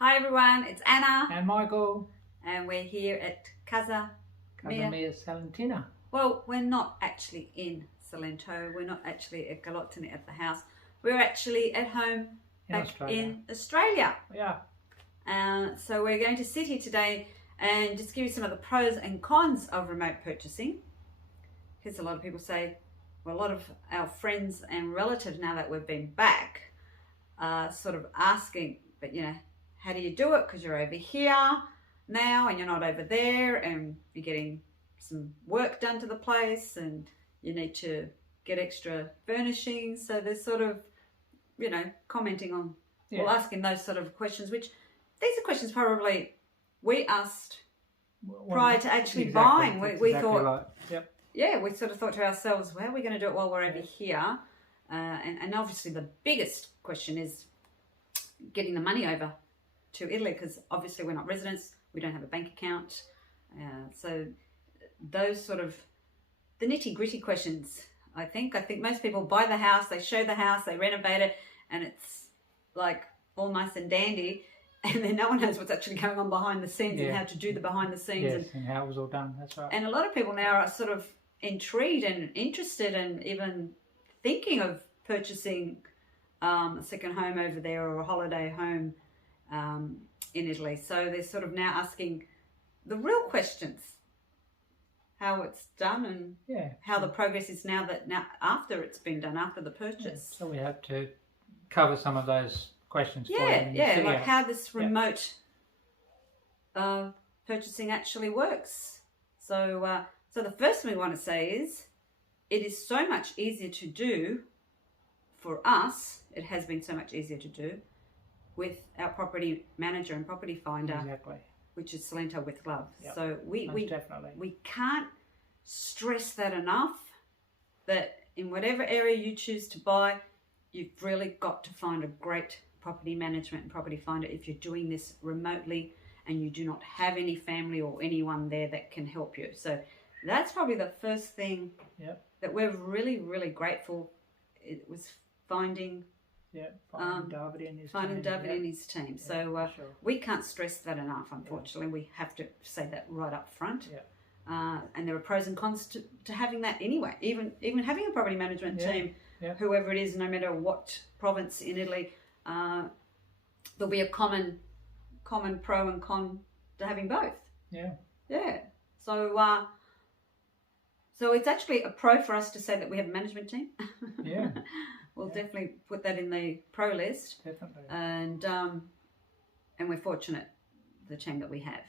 Hi everyone, it's Anna And Michael and we're here at Casa Mia. Casamia Salentina. Well, we're not actually in Salento, we're not actually at Galotini at the house. We're actually at home In back Australia. in Australia. Yeah. So we're going to sit here today and just give you some of the pros and cons of remote purchasing. Because a lot of people say, well, a lot of our friends and relatives now that we've been back are sort of asking, but how do you do it? Because you're over here now and you're not over there, and you're getting some work done to the place and you need to get extra furnishings. So they're sort of, commenting on, well, asking those sort of questions, which these are questions probably we asked prior to actually buying. We thought, right. Yep. Yeah, we sort of thought to ourselves, well, how are we going to do it while we're over here? And obviously the biggest question is getting the money over to Italy, because obviously we're not residents, we don't have a bank account. So those sort of the nitty-gritty questions, I think most people buy the house, they show the house, they renovate it, and it's like all nice and dandy, and then no one knows what's actually going on behind the scenes and how to do the behind the scenes. Yes, and how it was all done, that's right. And a lot of people now are sort of intrigued and interested and even thinking of purchasing a second home over there or a holiday home in Italy. So they're sort of now asking the real questions, how it's done and how the progress is now after it's been done, after the purchase. So we have to cover some of those questions. Like how this remote purchasing actually works. So the first thing we want to say is it is so much easier to do for us. It has been so much easier to do with our property manager and property finder, which is Salento with Love. Yep. So definitely. we can't stress that enough, that in whatever area you choose to buy, you've really got to find a great property management and property finder if you're doing this remotely and you do not have any family or anyone there that can help you. So that's probably the first thing that we're really, really grateful. It was finding David and his finding team. David and his team. So we can't stress that enough, unfortunately. We have to say that right up front. And there are pros and cons to having that anyway. Even having a property management team, whoever it is, no matter what province in Italy, there'll be a common pro and con to having both. So it's actually a pro for us to say that we have a management team. We'll definitely put that in the pro list. Definitely. And we're fortunate, the team that we have.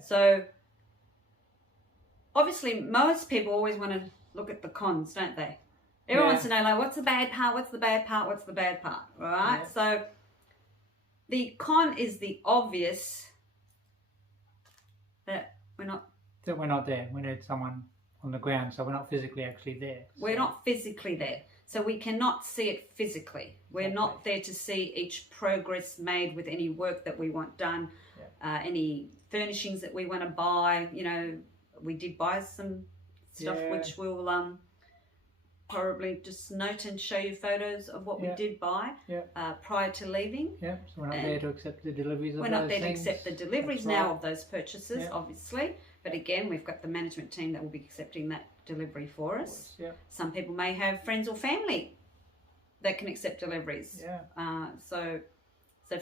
So obviously most people always want to look at the cons, don't they? Everyone wants to know, like, what's the bad part? What's the bad part? What's the bad part? Right? So the con is the obvious, that we're not there. We need someone on the ground, so we're not physically actually there. We're not physically there. So we cannot see it physically. We're not there to see each progress made with any work that we want done, any furnishings that we want to buy. We did buy some stuff which we'll probably just note and show you photos of what we did buy prior to leaving. So we're not there to accept the deliveries of those things. We're not there to things. accept the deliveries of those purchases, obviously. But again, we've got the management team that will be accepting that delivery for us. Some people may have friends or family that can accept deliveries. So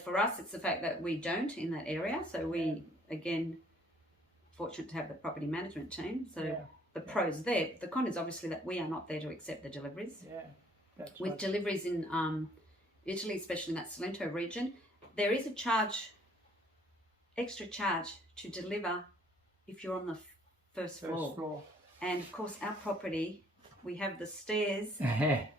for us, it's the fact that we don't in that area. So we, again, fortunate to have the property management team. So the pros there. The con is obviously that we are not there to accept the deliveries. With deliveries in Italy, especially in that Salento region, there is a extra charge to deliver if you're on the first floor. And of course, our property, we have the stairs,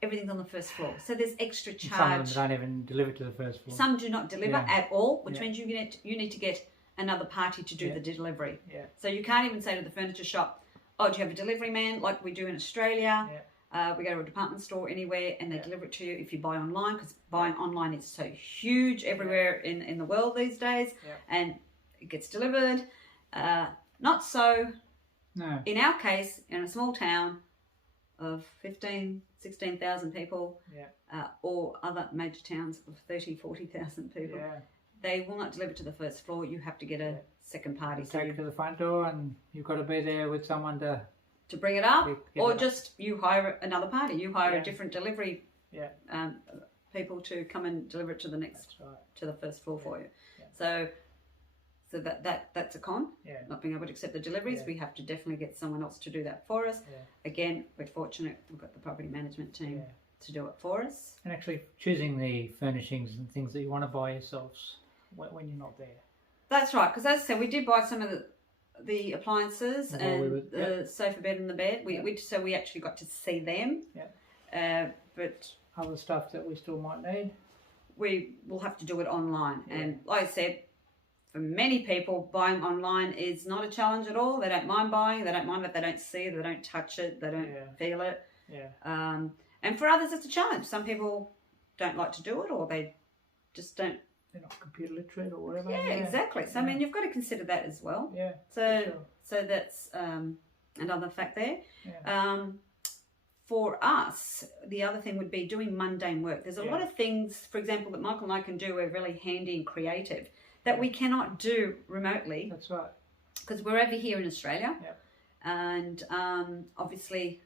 everything's on the first floor. So there's extra charge. Some of them don't even deliver to the first floor. Some do not deliver at all, which means you need to get another party to do the delivery. So you can't even say to the furniture shop, oh, do you have a delivery man like we do in Australia? We go to a department store anywhere and they deliver it to you if you buy online, because buying online is so huge everywhere in the world these days. And it gets delivered. Not so in our case, in a small town of 16,000 people, or other major towns of 30,000, 40,000 people. they will not deliver to the first floor. You have to get a second party. You take it to the front door, and you've got to be there with someone to bring it up, get or it up. just you hire another party. You hire Yeah. a different delivery Yeah. people to come and deliver it to the next That's right. to the first floor for you. Yeah. So that's a con. Yeah. Not being able to accept the deliveries. Yeah. We have to definitely get someone else to do that for us. Yeah. Again, we're fortunate we've got the property management team Yeah. to do it for us. And actually choosing the furnishings and things that you want to buy yourselves when you're not there. That's right, because as I said, we did buy some of the appliances While and we were- the sofa bed and the bed. Yeah. So we actually got to see them. Yeah. But Other stuff that we still might need. we will have to do it online. Yeah. And like I said, for many people, buying online is not a challenge at all. They don't mind buying. They don't mind that they don't see it. They don't touch it. They don't Yeah. feel it. Yeah. And for others, it's a challenge. Some people don't like to do it, or they just don't. They're not computer literate or whatever. Yeah, exactly. So I mean, you've got to consider that as well. Yeah. So for sure. so that's another fact there. Yeah. For us, the other thing would be doing mundane work. There's a lot of things, for example, that Michael and I can do. We're really handy and creative that we cannot do remotely That's right. because we're over here in Australia. Yep. And obviously,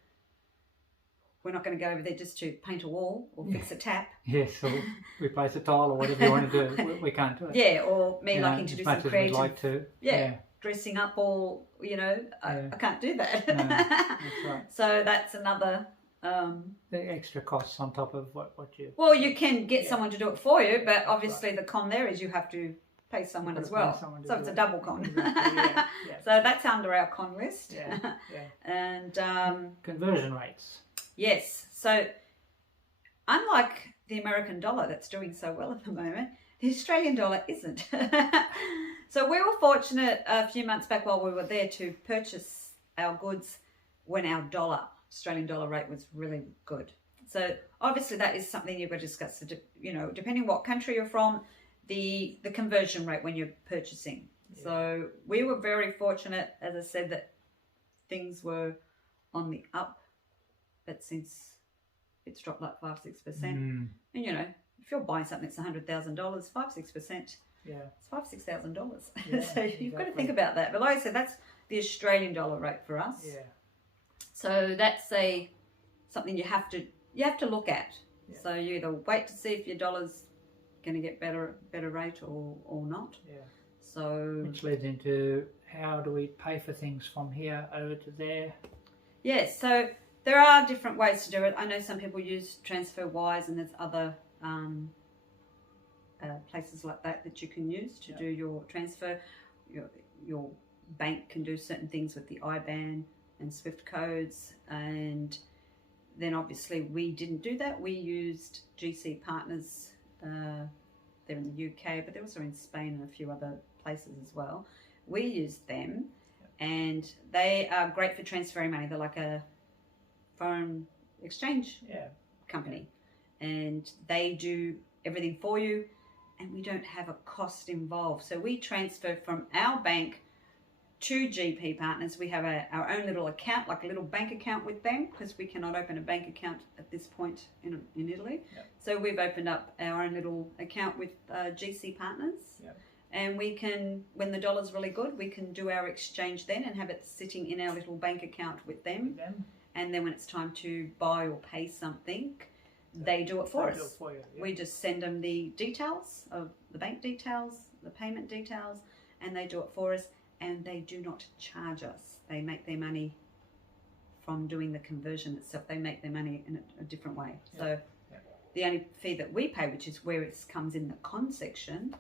we're not going to go over there just to paint a wall or fix a tap. Yes, or replace a tile or whatever you want to do. We can't do it. Yeah, or me You know, liking to as do much some as we'd creative, like to. dressing up or, I can't do that. No, that's right. So that's another... The extra costs on top of what you... well, you can get someone to do it for you, but obviously the con there is you have to pay someone as well. So it's a double con. Exactly, yeah. So that's under our con list. Yeah, yeah. And Conversion rates. yes, so unlike the American dollar that's doing so well at the moment, the Australian dollar isn't. So we were fortunate a few months back while we were there to purchase our goods when our Australian dollar rate was really good. So obviously that is something you've got to discuss. Depending what country you're from, the conversion rate when you're purchasing. Yeah. So we were very fortunate, as I said, that things were on the up, but since it's dropped like 5-6%, and if you're buying something that's $100,000, 5-6%. Yeah, it's $5,000-6,000. Yeah, So you've got to think about that. But like I said, that's the Australian dollar rate for us. yeah. So that's something you have to look at. Yeah. So you either wait to see if your dollar's going to get better rate or not. Yeah. So Which leads into how do we pay for things from here over to there? yes, so there are different ways to do it. I know some people use TransferWise, and there's other places like that you can use to do your transfer. Your bank can do certain things with the IBAN and SWIFT codes, and then obviously we didn't do that. We used GC Partners. They're in the UK, but they're also in Spain and a few other places as well. We used them, and they are great for transferring money. They're like a foreign exchange company, and they do everything for you, and we don't have a cost involved. So we transfer from our bank to GP Partners. We have our own little account, like a little bank account with them, because we cannot open a bank account at this point in Italy. Yep. So we've opened up our own little account with GC Partners. Yep. And we can, when the dollar's really good, we can do our exchange then and have it sitting in our little bank account with them. And then when it's time to buy or pay something, they do it for us. Do it for you, We just send them the details of the bank details, the payment details, and they do it for us. And they do not charge us. They make their money from doing the conversion itself. They make their money in a different way. Yeah. So the only fee that we pay, which is where it comes in the con section,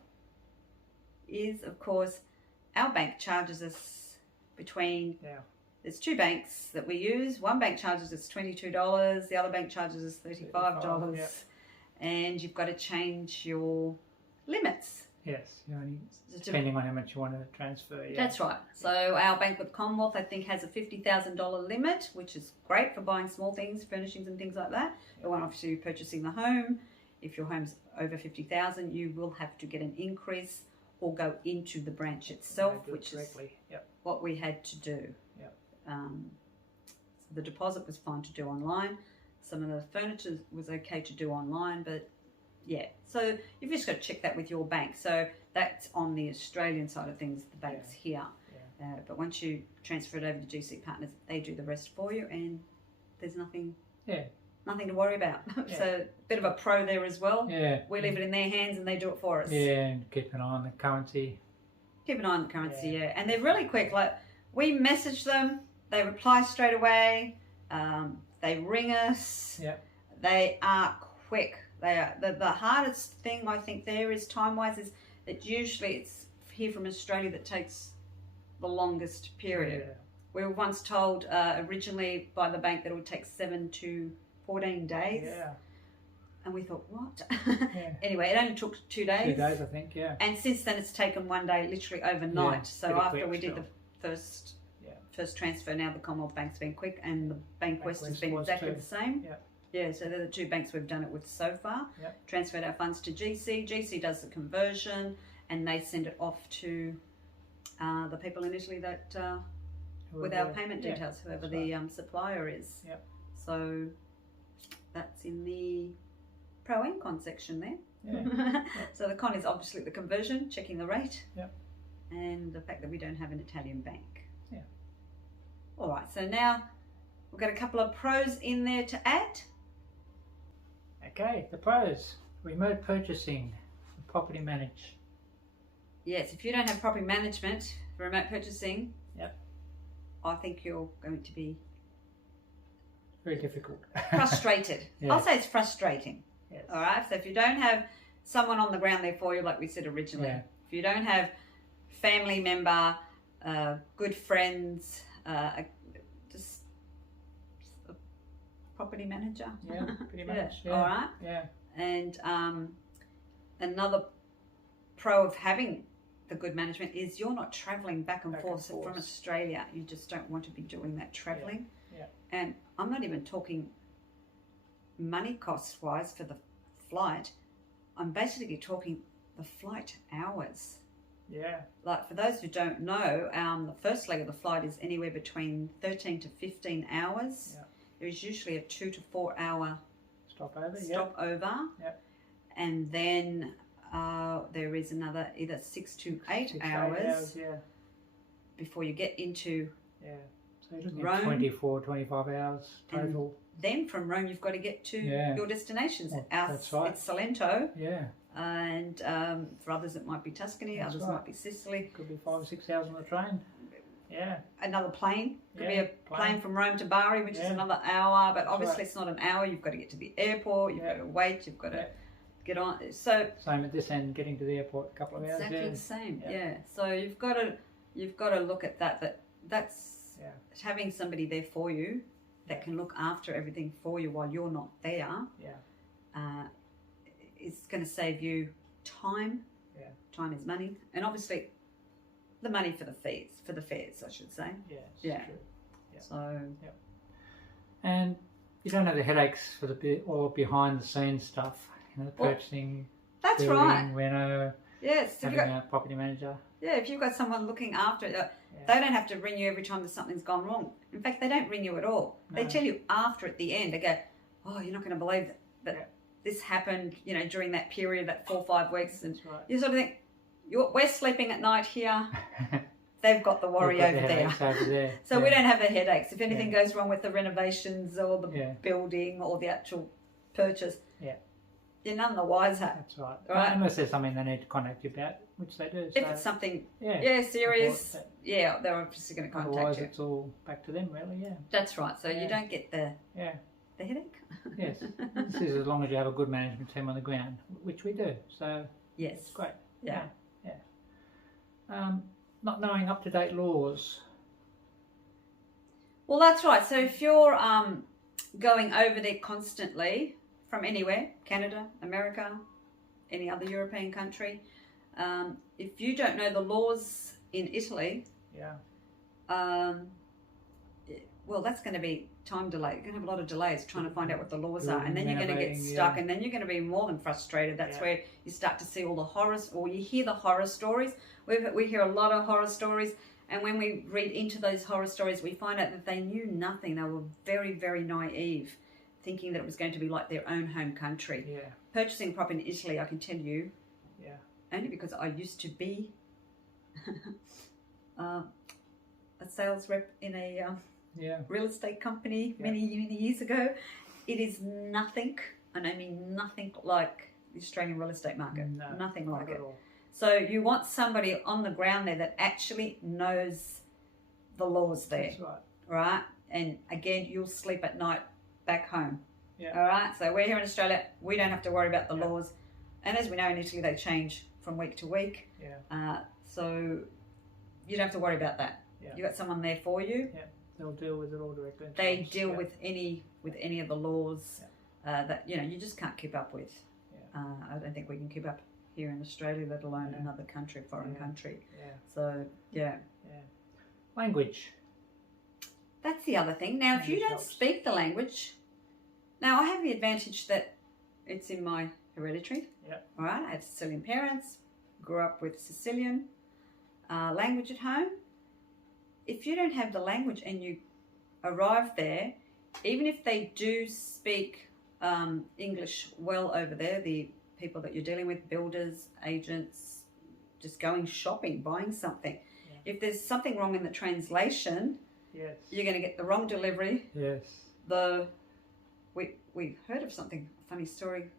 is of course our bank charges us between. There's two banks that we use. One bank charges us $22. The other bank charges us $35. And you've got to change your limits. Yes, depending on how much you want to transfer. Yeah. That's right. So our bank with Commonwealth, I think, has a $50,000 limit, which is great for buying small things, furnishings and things like that. But when obviously you're purchasing the home, if your home's over $50,000, you will have to get an increase or go into the branch itself, which is what we had to do. So the deposit was fine to do online. Some of the furniture was okay to do online, but Yeah. So you've just got to check that with your bank. So that's on the Australian side of things, the bank's here. But once you transfer it over to GC Partners, they do the rest for you, and there's nothing to worry about. Yeah. So a bit of a pro there as well. Yeah. We leave it in their hands and they do it for us. Yeah, and keep an eye on the currency. Keep an eye on the currency, yeah. And they're really quick. Like, we message them, they reply straight away, they ring us. Yeah. They are quick. They are the hardest thing I think there is time-wise is that usually it's here from Australia that takes the longest period. Yeah. We were once told originally by the bank that it would take 7 to 14 days. Yeah. And we thought, what? Yeah. Anyway, it only took 2 days. 2 days, I think, yeah. And since then, it's taken 1 day, literally overnight. Yeah, so pretty after quick we did still. the first transfer, now the Commonwealth Bank's been quick, and the Bankwest has been was exactly too. the same. Yeah. Yeah, so they're the two banks we've done it with so far. Yeah. Transferred our funds to GC. GC does the conversion, and they send it off to the people in Italy that with our payment details, whoever the supplier is. Yep. So that's in the pro and con section there. Yeah. So the con is obviously the conversion, checking the rate, Yep. and the fact that we don't have an Italian bank. Yeah. All right, so now we've got a couple of pros in there to add. Okay, the pros. Remote purchasing, property manage. Yes, if you don't have property management for remote purchasing, Yep. I think you're going to be Very difficult. frustrated. Yeah. I'll say it's frustrating. Yes. All right, so if you don't have someone on the ground there for you, like we said originally, Yeah. if you don't have family member, good friends, just a property manager. Yeah, pretty much. Yeah. All right. Yeah. And another pro of having the good management is you're not travelling back and forth. So from Australia, you just don't want to be doing that travelling. Yeah. And I'm not even talking money cost wise for the flight. I'm basically talking the flight hours. Yeah. Like, for those who don't know, the first leg of the flight is anywhere between 13 to 15 hours. Yeah. There is usually a 2 to 4 hour Stopover. stopover. Yep. And then there is another either 6 to 8 hours Yeah. before you get into Yeah. So you're looking Rome. at 24, 25 hours total. then from Rome you've got to get to your destinations. Well, Ours, that's right. it's Salento, Yeah. and for others it might be Tuscany, That's others right. might be Sicily. Could be 5 or 6 hours on the train. Yeah. Another plane, could be Yeah, a plane from Rome to Bari, which is Yeah. another hour, but That's obviously right. it's not an hour. You've got to get to the airport, you've got to wait, you've got to get on. So Same at this end, getting to the airport a couple of hours. exactly Yeah. the same. Yeah. Yeah. So you've got to look at that. That's having somebody there for you that can look after everything for you while you're not there. Yeah. Is going to save you time. Yeah. Time is money, and obviously the money for the fares, I should say. Yeah. Yeah. True. Yeah. So And you don't have the headaches for the or behind the scenes stuff. You know, Well, purchasing, that's building, right. reno, Yes. If having you got, a property manager. if you've got someone looking after it, they don't have to ring you every time that something's gone wrong. In fact, they don't ring you at all. They No. tell you after at the end. They go, "Oh, you're not going to believe that this happened. You know, during that period, that 4 or 5 weeks." And That's right. you sort of think, we're sleeping at night here. They've got the worry They've got over the there. headaches over there. So we don't have the headaches. If anything goes wrong with the renovations or the Yeah. building or the actual purchase, Yeah. you're none the wiser. That's right. Right. Unless there's something they need to contact you about, which they do. If it's something, yeah, serious, important, they're obviously going to contact otherwise you. it's all back to them, really. Yeah. That's right. So you Yeah. don't get the headache. Yes. This is as long as you have a good management team on the ground, which we do. So Yes. it's great. Yeah. Not knowing up-to-date laws. Well, that's right. So if you're going over there constantly from anywhere, Canada, America, any other European country, if you don't know the laws in Italy, Yeah. well, that's going to be time delay. You're going to have a lot of delays trying to find out what the laws are, Building, and then you're going to get renovating, stuck, and then you're going to be more than frustrated. That's Yeah. where you start to see all the horrors, or you hear the horror stories. We hear a lot of horror stories, and when we read into those horror stories, we find out that they knew nothing. They were very, very naive, thinking that it was going to be like their own home country. Yeah. purchasing property in Italy, I can tell you, Yeah. only because I used to be a sales rep in a Yeah. real estate company Yeah. many years ago. It is nothing, and I mean nothing like the Australian real estate market. No, Nothing like not at it. all. So you want somebody on the ground there that actually knows the laws there, That's right. right? And again, you'll sleep at night back home. Yeah. All right. So we're here in Australia. We don't have to worry about the Yeah. laws, and as we know in Italy, they change from week to week. Yeah. So you don't have to worry about that. Yeah. You got someone there for you. They'll deal with it all directly. They themselves. deal Yeah. with any of the laws that you just can't keep up with. Yeah. I don't think we can keep up here in Australia, let alone Yeah. another country, foreign Yeah. country. Yeah. So yeah, Language. that's the other thing. Now, if you Language don't helps. speak the language, now I have the advantage that it's in my hereditary. Yeah. All right, I had Sicilian parents, grew up with Sicilian language at home. If you don't have the language and you arrive there, even if they do speak English well over there, the people that you're dealing with, builders, agents, just going shopping, buying something. Yeah. If there's something wrong in the translation, Yes. you're going to get the wrong delivery. Yes. We heard of something, a funny story,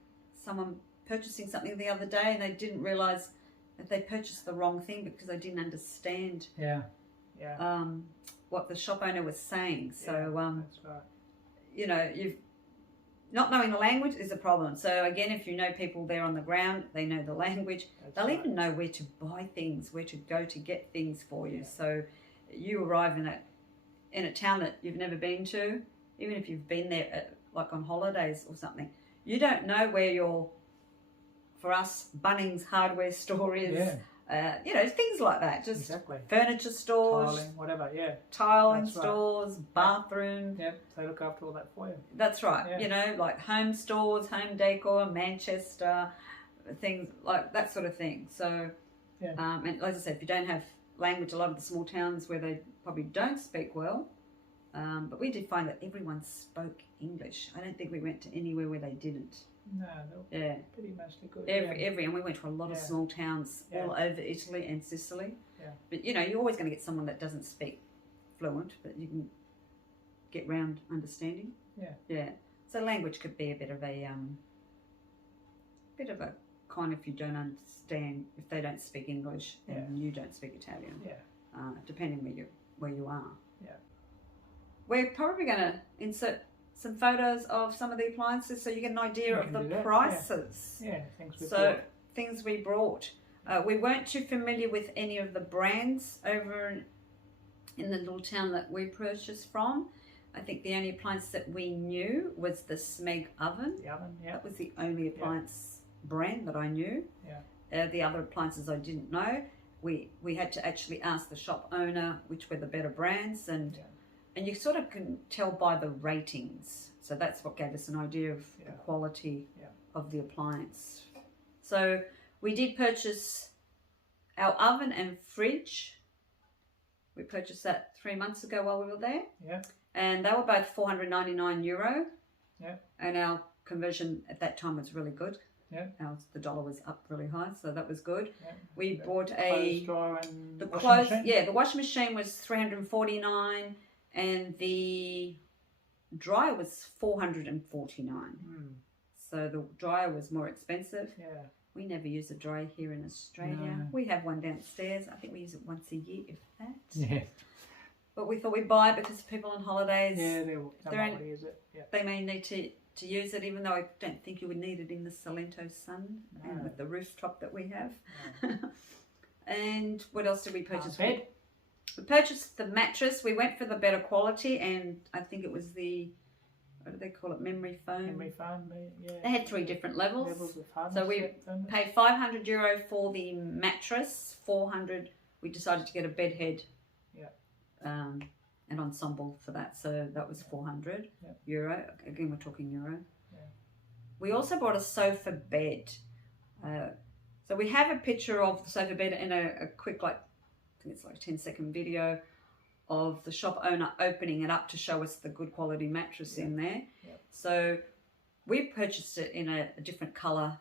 someone purchasing something the other day and they didn't realise that they purchased the wrong thing because they didn't understand Yeah. Yeah. what the shop owner was saying. So, That's right. you've not knowing the language is a problem. So again, if you know people there on the ground, they know the language, That's they'll right. even know where to buy things, where to go to get things for you. Yeah. So you arrive in a town that you've never been to, even if you've been there like on holidays or something, you don't know where for us, Bunnings hardware store is. Yeah. Things like that. Just Exactly. furniture stores, Tiling, whatever. Yeah. tiling That's right. stores, bathroom. Yeah. They look after all that for you. That's right. Yeah. Like home stores, home decor, Manchester, things like that sort of thing. So, Yeah. and as I said, if you don't have language, a lot of the small towns where they probably don't speak well, but we did find that everyone spoke English. I don't think we went to anywhere where they didn't. No, they're Yeah. pretty mostly good. Every, and we went to a lot of Yeah. small towns Yeah. all over Italy and Sicily. Yeah. But you're always going to get someone that doesn't speak fluent, but you can get round understanding. Yeah. Yeah. So language could be a bit of a con if you don't understand, if they don't speak English and you don't speak Italian. Yeah. Depending where you are. Yeah. We're probably going to insert some photos of some of the appliances so you get an idea We of can the do that, yeah. prices. Yeah. Things we So bought. things we brought. We weren't too familiar with any of the brands over in the little town that we purchased from. I think the only appliance that we knew was the Smeg oven. The oven. Yeah. That was the only appliance brand that I knew. Yeah. The other appliances I didn't know. We had to actually ask the shop owner which were the better brands, and you sort of can tell by the ratings. So that's what gave us an idea of the quality of the appliance. So we did purchase our oven and fridge. We purchased that 3 months ago while we were there. Yeah. And they were both €499. Yeah. And our conversion at that time was really good. Yeah. The dollar was up really high, so that was good. Yeah. We bought Clothes dryer and the washing clothes. machine? Yeah, the washing machine was $349, and the dryer was $449. Mm. So the dryer was more expensive. Yeah. We never use a dryer here in Australia. No. We have one downstairs. I think we use it once a year, if that. Yeah. But we thought we'd buy it because people on holidays, Yeah. They They're might use it. Yeah. they may need to use it, even though I don't think you would need it in the Salento sun and No. with the rooftop that we have. No. And what else did we purchase? Bed. We purchased the mattress. We went for the better quality, and I think it was the, what do they call it, memory foam. Memory foam. Yeah. They had 3 different levels. Levels of hardness. So we yeah, firmness. paid €500 for the mattress, 400. We decided to get a bed head, an ensemble for that. So that was €400. Again, we're talking euro. Yeah. We also bought a sofa bed. So we have a picture of the sofa bed in a quick, I think it's like a 10-second video of the shop owner opening it up to show us the good quality mattress in there. Yeah. So we purchased it in a different colour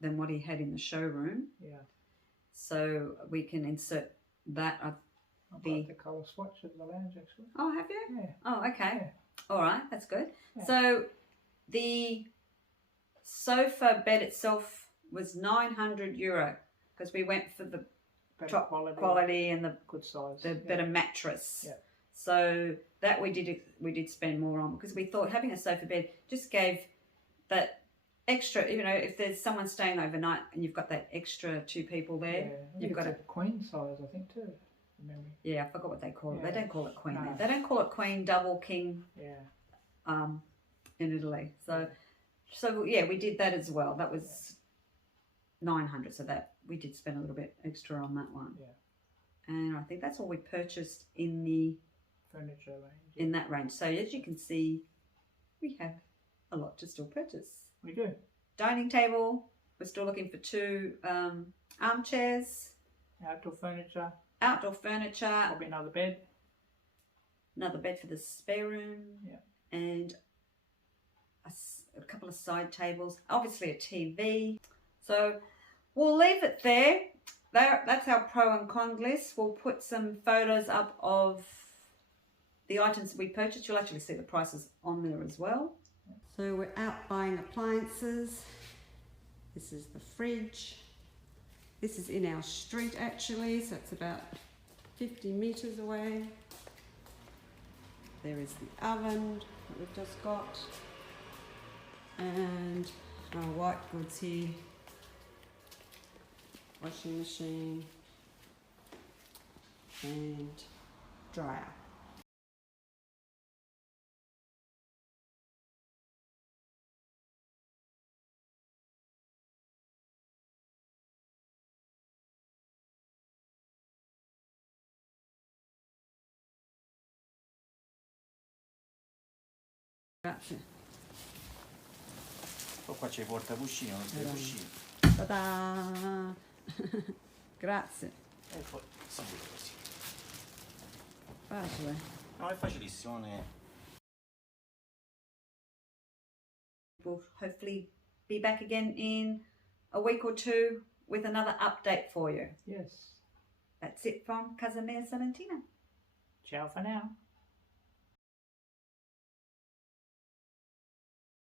than what he had in the showroom. Yeah. So we can insert that. I've got the colour swatch of the lounge actually. Oh, have you? Yeah. Oh, okay. Yeah. All right, that's good. Yeah. So the sofa bed itself was €900 because we went for the Better top quality and the good size. the better mattress. Yeah. So that we did spend more on because we thought having a sofa bed just gave that extra. You know, if there's someone staying overnight and you've got that extra 2 people there, you've got a queen size, I think too. From memory. Yeah, I forgot what they call it. They Yeah. don't call it queen. No. They don't call it queen, double, king. Yeah. In Italy. So yeah, we did that as well. That was 900. So that we did spend a little bit extra on that one. Yeah. And I think that's all we purchased in the Furniture range. in that range. So as you can see, we have a lot to still purchase. We do. Dining table. We're still looking for 2 armchairs. Outdoor furniture. Outdoor furniture. Probably another bed. Another bed for the spare room. Yeah. And a couple of side tables. Obviously a TV. So we'll leave it there. That's our pro and con list. We'll put some photos up of the items we purchased. You'll actually see the prices on there as well. So we're out buying appliances. This is the fridge. This is in our street actually, so it's about 50 metres away. There is the oven that we've just got. And our white goods here. Washing machine and dryer. Grazie. Poi qua c'è i portacuscini, non c'è i cuscini. Ta-da! Grazie. E poi si chiude così. Facile. No, è facilissimo, non è... We'll hopefully be back again in a week or 2 with another update for you. Yes. That's it from Casa Mia Salentina. Ciao for now.